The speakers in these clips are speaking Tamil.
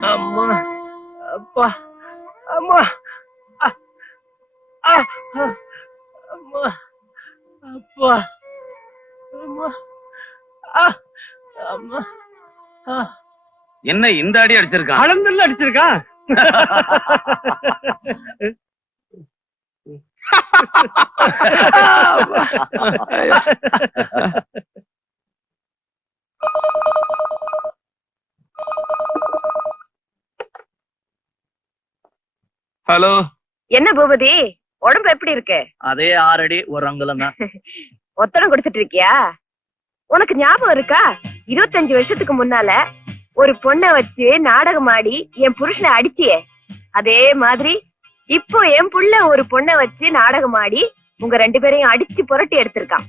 அம்மா, அப்பா, அம்மா, அ, அ, அ, அம்மா, அப்பா, அம்மா, அ, அம்மா, அ. என்ன இந்த அடி அடிச்சிருக்கான்? அளந்தல்ல அடிச்சிருக்கான். ஹலோ. என்ன பூபதி, உடம்பு எப்படி இருக்கு? அதே 6 அடி 1 அங்குலம் தான். ஒத்தடம் கொடுத்துட்டு இருக்கியா? உனக்கு ஞாபகம் இருக்கா? 25 வருஷத்துக்கு முன்னால ஒரு பொண்ணை வச்சு நாடகம் ஆடி என் புருஷனை அடிச்சியே, அதே மாதிரி இப்போ என் புள்ள ஒரு பொண்ணை வச்சு நாடகம் ஆடி உங்க 2 பேரையும் அடிச்சு புரட்டி எடுத்திருக்கான்.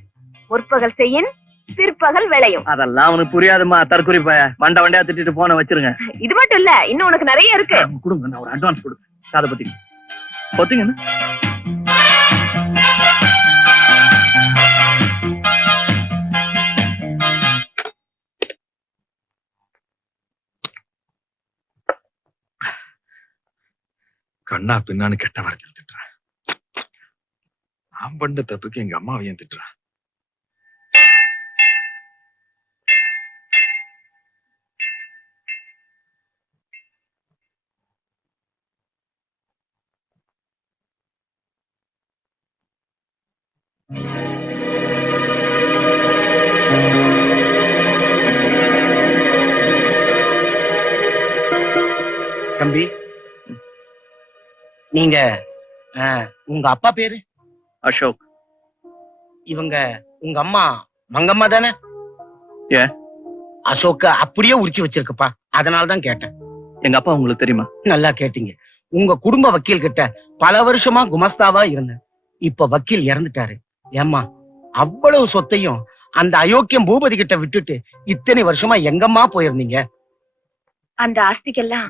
முற்பகல் செய்யின் பிற்பகல் விளையும். அதெல்லாம் உனக்கு புரியாதுமா, தற்குறி பைய. வண்ட வண்டியா திட்டிட்டு போன வச்சிருங்க. இது மட்டும் இல்ல, இன்னும் உனக்கு நிறைய இருக்கு. கொடுங்க, நான் ஒரு அட்வான்ஸ் கொடுங்க. காதை பத்தி பொத்திங்க. கண்ணா பின்னான்னு கெட்ட வார்த்தையில் திட்டுறேன். நான் பண்ண தப்புக்கு எங்க அம்மாவையும் திட்டுறேன். தம்பி, நீங்க உங்க அப்பா பேரு? அசோக். இவங்க உங்க அம்மா மங்கம்மா தானே? ஏன்? அசோக்க அப்படியே உரிச்சு வச்சிருக்குப்பா, அதனாலதான் கேட்டேன். எங்க அப்பா உங்களுக்கு தெரியுமா? நல்லா கேட்டீங்க. உங்க குடும்ப வக்கீல் கிட்ட பல வருஷமா குமஸ்தாவா இருந்தேன். இப்ப வக்கீல் இறந்துட்டாரு. ஏம்மா, அவ்வளவு சொத்தையும் அந்த அயோக்கியம் பூபதி கிட்ட விட்டுட்டு இத்தனை வருஷமா எங்கம்மா போயிருந்தீங்க? அந்த ஆஸ்திக்கெல்லாம்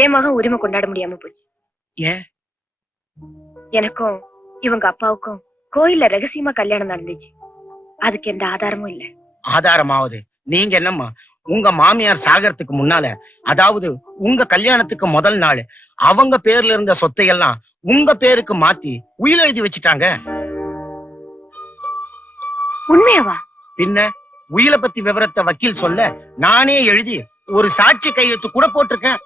என் மகன் உரிமை கொண்டாட முடியாம போச்சு. ஏன்? எனக்கும் இவங்க அப்பாவுக்கும் கோயில்ல ரகசியமா கல்யாணம் நடந்துச்சு. அதுக்கு எந்த ஆதாரமும் இல்ல. ஆதாரமாவது நீங்க என்னம்மா, உங்க மாமியார் சாகறதுக்கு முன்னால, அதாவது உங்க கல்யாணத்துக்கு முதல் நாள், அவங்க பேர்ல இருந்த சொத்தையெல்லாம் உங்க பேருக்கு மாத்தி உயில் எழுதி வச்சுட்டாங்க. உண்மையாவா? பின்ன உயிலை பத்தி விவரத்தை வக்கீல் சொல்ல நானே எழுதி ஒரு சாட்சி கையெழுத்து கூட போட்டிருக்கேன்.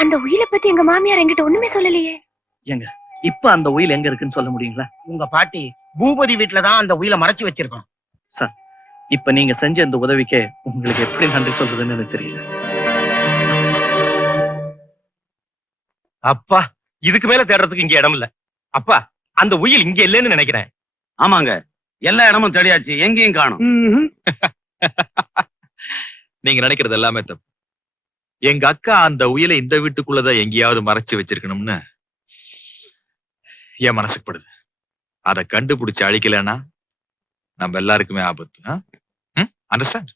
அந்த உயிலை பத்தி எங்க மாமியார் என்கிட்ட ஒண்ணுமே சொல்லலையே. எங்க இப்ப அந்த உயில் எங்க இருக்குன்னு சொல்ல முடியுங்களா? உங்க பாட்டி பூபதி வீட்டுலதான் அந்த உயிலை மறைச்சு வச்சிருக்கோம். சார், இப்ப நீங்க செஞ்ச இந்த உதவிக்கே உங்களுக்கு எப்படி நன்றி சொல்றதுன்னு எனக்கு தெரியல. அப்பா, இதுக்கு மேல தேடுறதுக்கு இங்க இடம் இல்ல. அப்பா, அந்த உயில் இங்க இல்லைன்னு நினைக்கிறேன். ஆமாங்க, எல்லா இடமும் தேடியாச்சு, எங்கேயும் காணும். நீங்க நினைக்கிறது எல்லாமே தப்பு. எங்க அக்கா அந்த உயிலை இந்த வீட்டுக்குள்ளதான் எங்கேயாவது மறைச்சு வச்சிருக்கணும்னு என் மனசுக்கு படுது. அதை கண்டுபிடிச்சு அழிக்கலன்னா நம்ம எல்லாருக்குமே ஆபத்து. அண்டர்ஸ்டாண்ட்?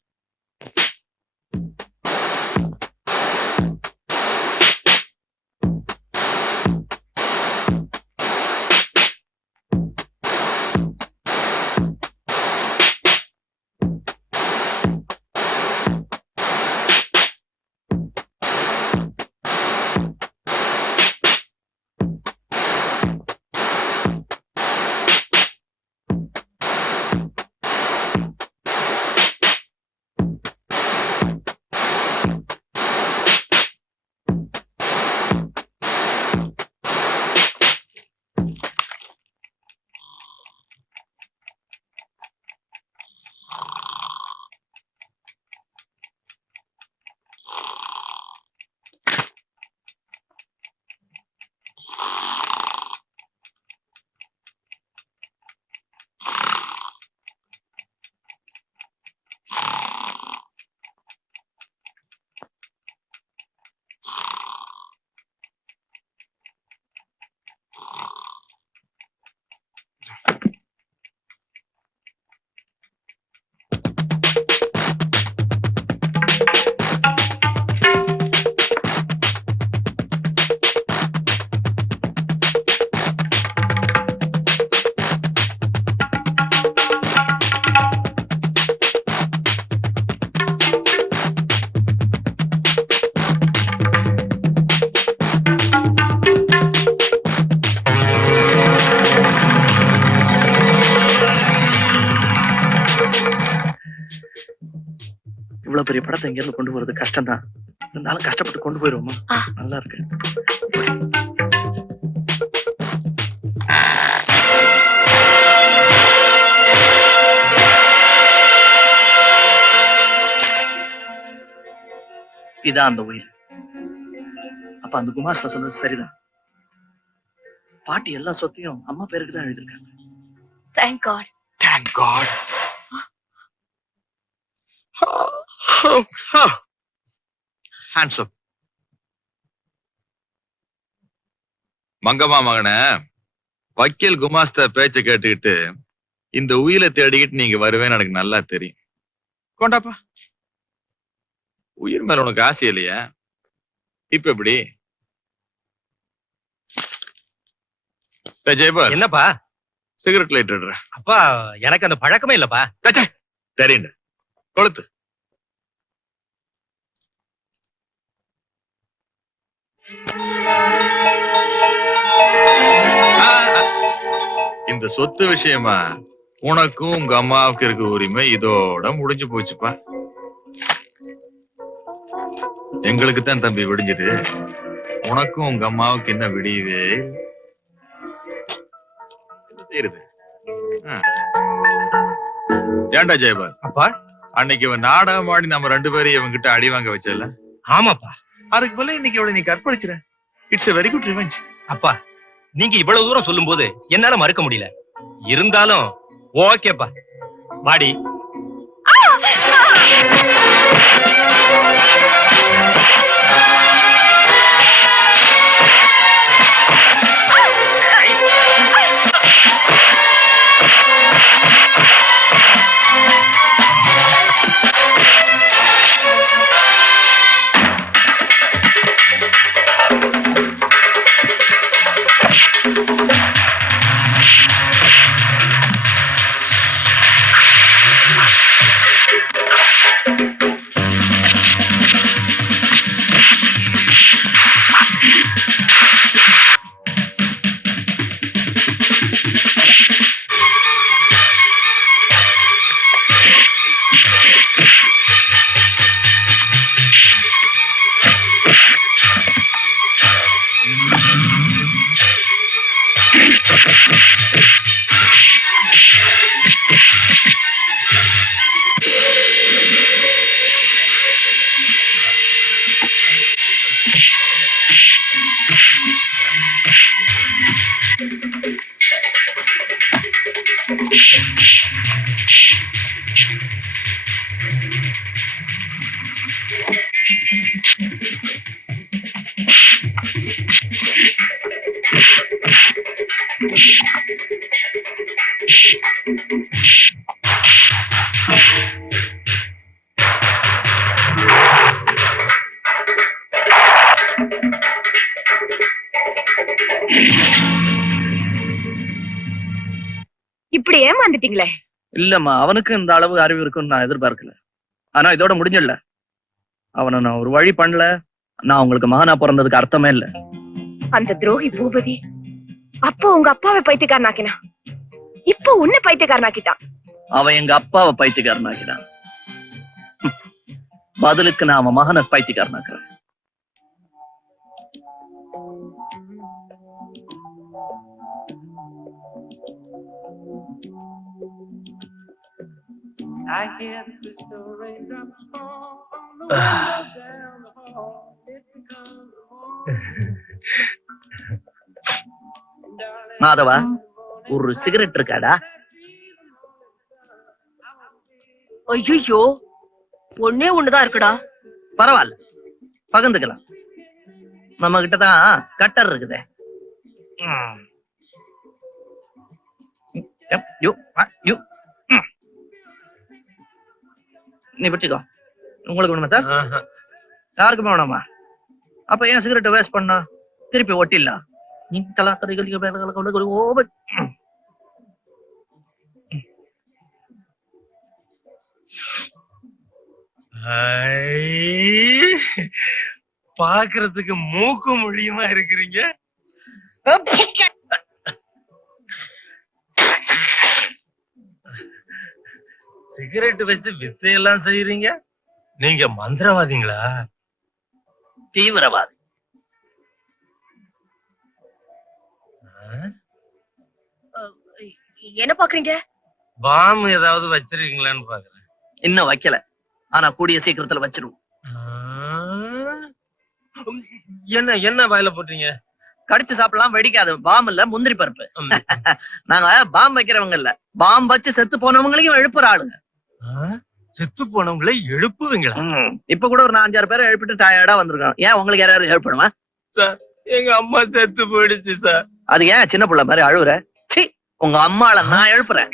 பெரிய படத்தை இங்க இருந்து கொண்டு போறது கஷ்டம் தான். இருந்தாலும் கஷ்டப்பட்டு கொண்டு போயிருவோமா? நல்லா இருக்கு. இதான் அந்த உயில். அப்ப அந்த குமாஸ்தா சொன்னது சரிதான். பாட்டி எல்லா சொத்தையும் அம்மா பேருக்கு தான் எழுதிருக்காங்க. Thank God. Thank God. Hands up. Mangamma மகனே, வக்கீல் குமாஸ்தா பேச்ச கேட்டுக்கிட்டு இந்த உயிரை தேடிக்கிட்டு நீங்க வருவேன்னு எனக்கு நல்லா தெரியும். கொண்டாப்பா. உயிர் மேல உனக்கு ஆசை இல்லையா? இப்ப எப்படி? ஜெயபால், என்னப்பா? சிகரெட் லைட் எடுற. அப்பா, எனக்கு அந்த பழக்கமே இல்லப்பா. தெரியுங்க, கொளுத்து. இந்த சொத்து விஷயமா உனக்கும் உங்க அம்மாவுக்கு இருக்க உரிமை இதோட முடிஞ்சு போச்சுப்பா. எங்களுக்கு தான் தம்பி விடிஞ்சது, உனக்கும் உங்க அம்மாவுக்கு என்ன விடியவே செய்யுது. ஏண்டா ஜெயபால், அப்பா, அன்னைக்கு இவன் நாடகம் ஆடி நம்ம 2 பேரையும் இவங்கிட்ட அடி வாங்க வச்சல. ஆமாப்பா. அதுக்கு போல இன்னைக்கு அவளை நீ கற்பழிச்சிர. It's a very good revenge. அப்பா, நீங்க இவ்வளவு தூரம் சொல்லும் போது என்னால மறுக்க முடியல. இருந்தாலும் ஓகேப்பா, வாடி. இப்படி ஏமாந்துட்டீங்களே. இல்லம்மா, அவனுக்கு இந்த அளவு அறிவு இருக்குன்னு நான் எதிர்பார்க்கல. ஆனா இதோட முடிஞ்சிடல. அவனை நான் ஒரு வழி பண்ணல, நான் உங்களுக்கு மகனா பிறந்ததுக்கு அர்த்தமே இல்ல. அந்த துரோகி பூபதி அப்போ உங்க அப்பாவை பைத்தியக்காரனாக்கினா, இப்போ உன்னை பைத்தியக்காரனாக்கிட்டான். அவன் எங்க அப்பாவை பைத்தியக்காரனாக்கினான். பதிலுக்கு நான் அவன் மகனை பைத்தியக்காரனாக்குறேன். மாதவா, ஒரு சிகரெட் இருக்காடா? ஐயோ, ஒன்னே ஒண்ணுதான் இருக்குடா. பரவாயில்ல, பகிர்ந்துக்கலாம். நம்ம கிட்டதான் கட்டர் இருக்குதே. நீ பிடிச்சிக்கோ. உங்களுக்கு வேணுமா சார்? யாருக்குமே வேணாமா? அப்ப ஏன் சிகரெட்டை வேஸ்ட் பண்ணா? திருப்பி ஒட்டிடல. பாக்குறதுக்கு மூக்கு மொழியுமா இருக்கிறீங்க. சிகரெட் வச்சு வித்தையெல்லாம் செய்யறீங்க. நீங்க மந்திரவாதிங்களா? தீவிரவாதி. என்ன பாக்குறீங்க? பாம் ஏதாவது வச்சிருக்கீங்களான்னு பாக்குறேன். இன்னும் வைக்கல, ஆனா கூடிய சீக்கிரத்துல வச்சிருவோம். என்ன என்ன வாயில போட்டீங்க? கடிச்சு சாப்பிடலாம், வெடிக்காது. பாம் இல்ல, முந்திரி பருப்பு. நாங்க பாம் வைக்கிறவங்க இல்ல, பாம் வச்சு செத்து போனவங்களையும் எழுப்புற ஆளுங்க. செத்து போனவங்களை எழுப்புவீங்களா? இப்ப கூட ஒரு 4-5 பேரை எழுப்பிட்டு டயர்டா வந்திருக்கோம். ஏன் உங்களுக்கு யாராவது எழுப்பணுமா? எங்க அம்மா செத்து போயிடுச்சு சார். அது ஏன் சின்ன பிள்ளை மாதிரி அழுவுற? சீ, உங்க அம்மாள நான் எழுப்புறேன்.